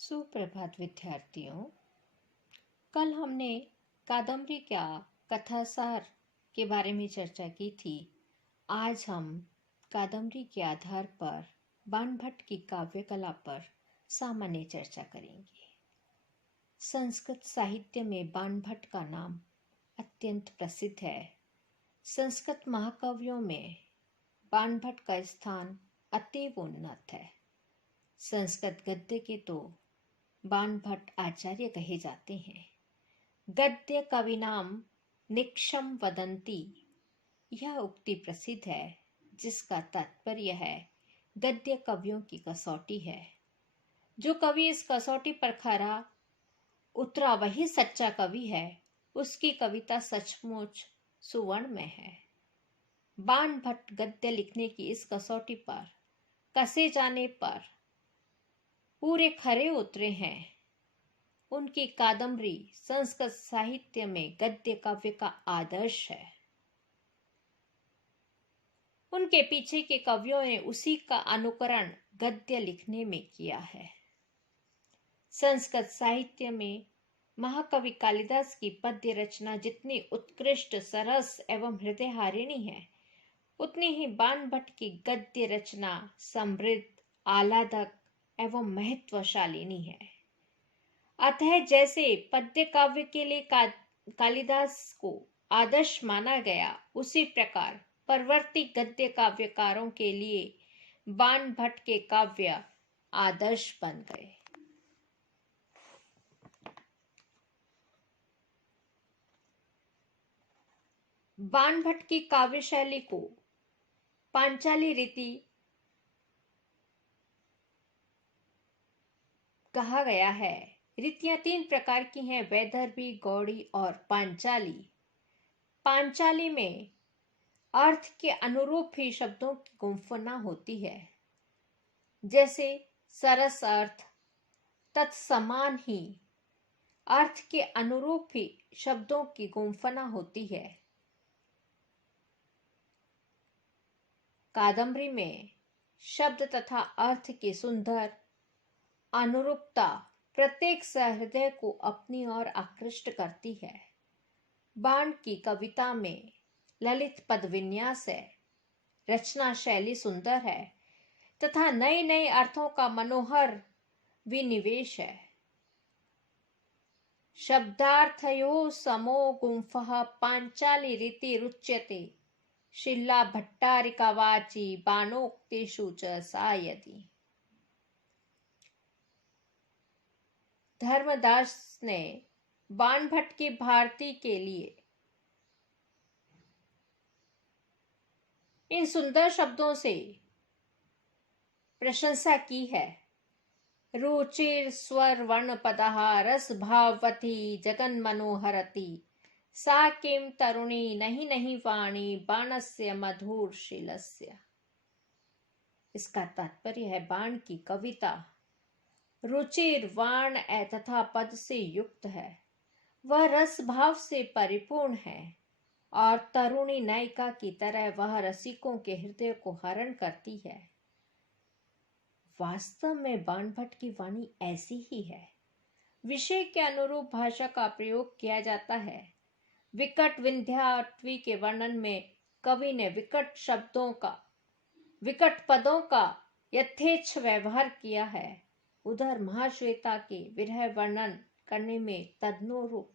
सुप्रभात विद्यार्थियों। कल हमने कादम्बरी का कथासार के बारे में चर्चा की थी। आज हम कादम्बरी के आधार पर बाणभट्ट की काव्य कला पर सामान्य चर्चा करेंगे। संस्कृत साहित्य में बाणभट्ट का नाम अत्यंत प्रसिद्ध है। संस्कृत महाकाव्यों में बाणभट्ट का स्थान अतीव उन्नत है। संस्कृत गद्य के तो बाणभट्ट आचार्य कहे जाते हैं। गद्य कविनाम निक्षम वदंती, यह उक्ति प्रसिद्ध है, जिसका तात्पर्य है गद्य कवियों की कसौटी है। जो कवि इस कसौटी पर खरा उतरा वही सच्चा कवि है। उसकी कविता सचमुच सुवर्ण में है। बाणभट्ट गद्य लिखने की इस कसौटी पर कसे जाने पर पूरे खरे उतरे हैं। उनकी कादम्बरी संस्कृत साहित्य में गद्य काव्य का आदर्श है। उनके पीछे के कवियों ने उसी का अनुकरण गद्य लिखने में किया है। संस्कृत साहित्य में महाकवि कालिदास की पद्य रचना जितनी उत्कृष्ट, सरस एवं हृदयहारिणी है, उतनी ही बाणभट्ट की गद्य रचना समृद्ध, आह्लादक एवं महत्वशालिनी है। अतः जैसे पद्य काव्य के लिए कालिदास को आदर्श माना गया, उसी प्रकार परवर्ती गद्य काव्यकारों के लिए बाणभट्ट के काव्य आदर्श बन गए। बाणभट्ट की काव्य शैली को पांचाली रीति कहा गया है। रीतियां तीन प्रकार की हैं: वैदर्भी, गौड़ी और पांचाली। पांचाली में अर्थ के अनुरूप ही शब्दों की गुंफना होती है। जैसे सरस अर्थ तत्समान ही अर्थ के अनुरूप ही शब्दों की गुंफना होती है। कादम्बरी में शब्द तथा अर्थ की सुंदर अनुरूपता प्रत्येक सहृदय को अपनी ओर आकृष्ट करती है। बाण की कविता में ललित पद विन्यास है, रचना शैली सुंदर है तथा नए नए अर्थों का मनोहर विनिवेश है। शब्दार्थयो समो गुंफः पांचाली रीति रुच्यते, शिला भट्टारिका वाची बाणोक्तिषु च सायति। धर्मदास ने बाणभट्ट की भारती के लिए इन सुंदर शब्दों से प्रशंसा की है। रुचिर स्वर वर्ण पदः रस भाववती जगन मनोहरति, सा किम तरुणी नहीं नहीं वाणी बाणस्य मधुर शीलस्य। इसका तात्पर्य है बाण की कविता रुचिर, वर्ण तथा पद से युक्त है। वह रस भाव से परिपूर्ण है और तरुणी नायिका की तरह वह रसिकों के हृदय को हरण करती है। वास्तव में बाणभट्ट की वाणी ऐसी ही है। विषय के अनुरूप भाषा का प्रयोग किया जाता है। विकट विंध्याटवी के वर्णन में कवि ने विकट पदों का यथेच्छ व्यवहार किया है। उधर महाश्वेता के विरह वर्णन करने में तदनुरूप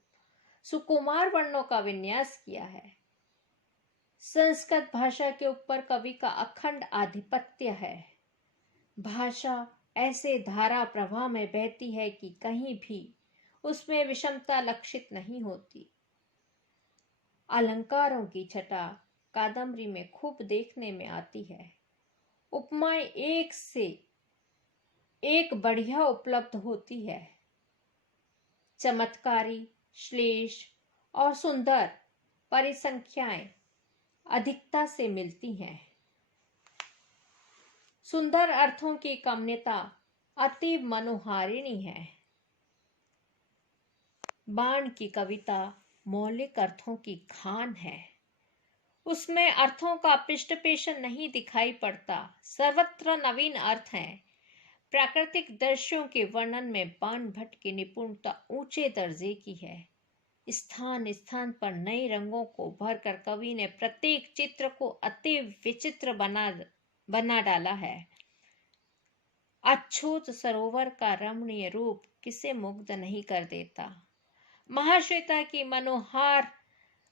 सुकुमार वर्णों का विन्यास किया है। संस्कृत भाषा के ऊपर कवि का अखंड आधिपत्य है। भाषा ऐसे धारा प्रवाह में बहती है कि कहीं भी उसमें विषमता लक्षित नहीं होती। अलंकारों की छटा कादम्बरी में खूब देखने में आती है। उपमाएं एक से एक बढ़िया उपलब्ध होती है। चमत्कारी, श्लेष और सुंदर परिसंख्याएं अधिकता से मिलती हैं। सुंदर अर्थों की कमनीयता अति मनोहारिणी है। बाण की कविता मौलिक अर्थों की खान है। उसमें अर्थों का पृष्ठपेषण नहीं दिखाई पड़ता। सर्वत्र नवीन अर्थ हैं। प्राकृतिक दृश्यों के वर्णन में बाण भट्ट की निपुणता ऊंचे दर्जे की है। स्थान स्थान पर नए रंगों को भरकर कवि ने प्रत्येक चित्र को अति विचित्र बना डाला है। अछूत सरोवर का रमणीय रूप किसे मुग्ध नहीं कर देता। महाश्वेता की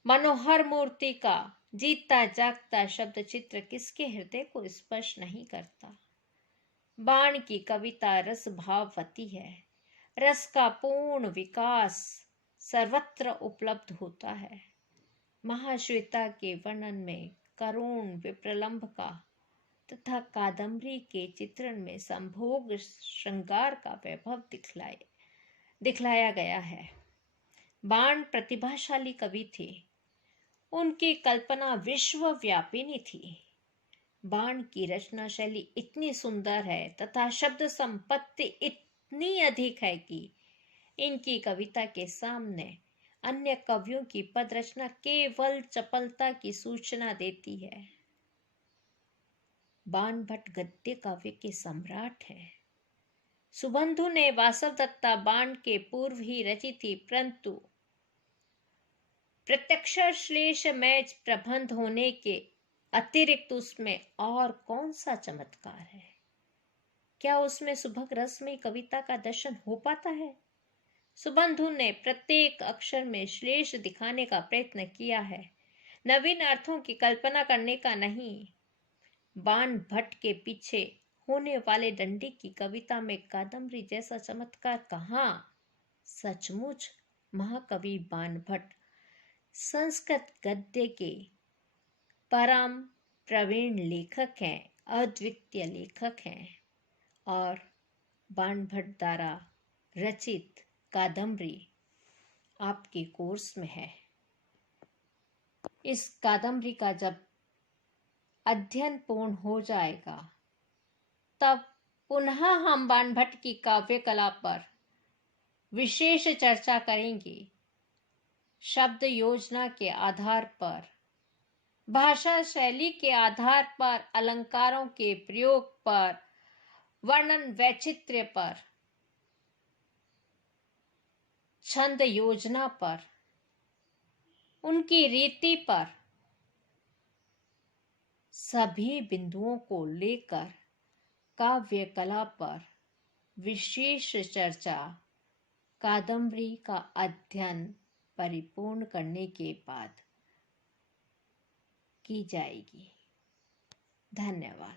मनोहर मूर्ति का जीता जागता शब्द चित्र किसके हृदय को स्पर्श नहीं करता। बाण की कविता रस भाववती है। रस का पूर्ण विकास सर्वत्र उपलब्ध होता है। महाश्वेता के वर्णन में करुण विप्रलंभ का तथा कादम्बरी के चित्रण में संभोग श्रृंगार का वैभव दिखलाया गया है। बाण प्रतिभाशाली कवि थे। उनकी कल्पना विश्वव्यापिनी थी। बाण की रचना शैली इतनी सुंदर है तथा शब्द संपत्ति इतनी अधिक है कि इनकी कविता के सामने अन्य कवियों की पद रचना केवल चपलता की सूचना देती है। बाण भट्ट गद्य काव्य के सम्राट है। सुबंधु ने वासवदत्ता बाण के पूर्व ही रची थी, परंतु प्रत्यक्षाश्लेष में प्रबंध होने के अतिरिक्त उसमें और कौन सा चमत्कार है? क्या उसमें सुभग रस में कविता का दर्शन हो पाता है? सुबंधु ने प्रत्येक अक्षर में श्लेष दिखाने का प्रयत्न किया है, नवीन अर्थों की कल्पना करने का नहीं। बाण भट्ट के पीछे होने वाले डंडी की कविता में कादम्बरी जैसा चमत्कार कहाँ? सचमुच महाकवि बाण भट्ट संस्कृत गद्य के परम प्रवीण लेखक हैं, अद्वितीय लेखक हैं। और बाण भट्ट द्वारा रचित कादम्बरी आपके कोर्स में है। इस कादम्बरी का जब अध्ययन पूर्ण हो जाएगा तब पुनः हम बाण भट्ट की काव्य कला पर विशेष चर्चा करेंगे। शब्द योजना के आधार पर, भाषा शैली के आधार पर, अलंकारों के प्रयोग पर, वर्णन वैचित्र्य पर, छंद योजना पर, उनकी रीति पर, सभी बिंदुओं को लेकर काव्य कला पर विशेष चर्चा कादम्बरी का अध्ययन परिपूर्ण करने के बाद की जाएगी। धन्यवाद।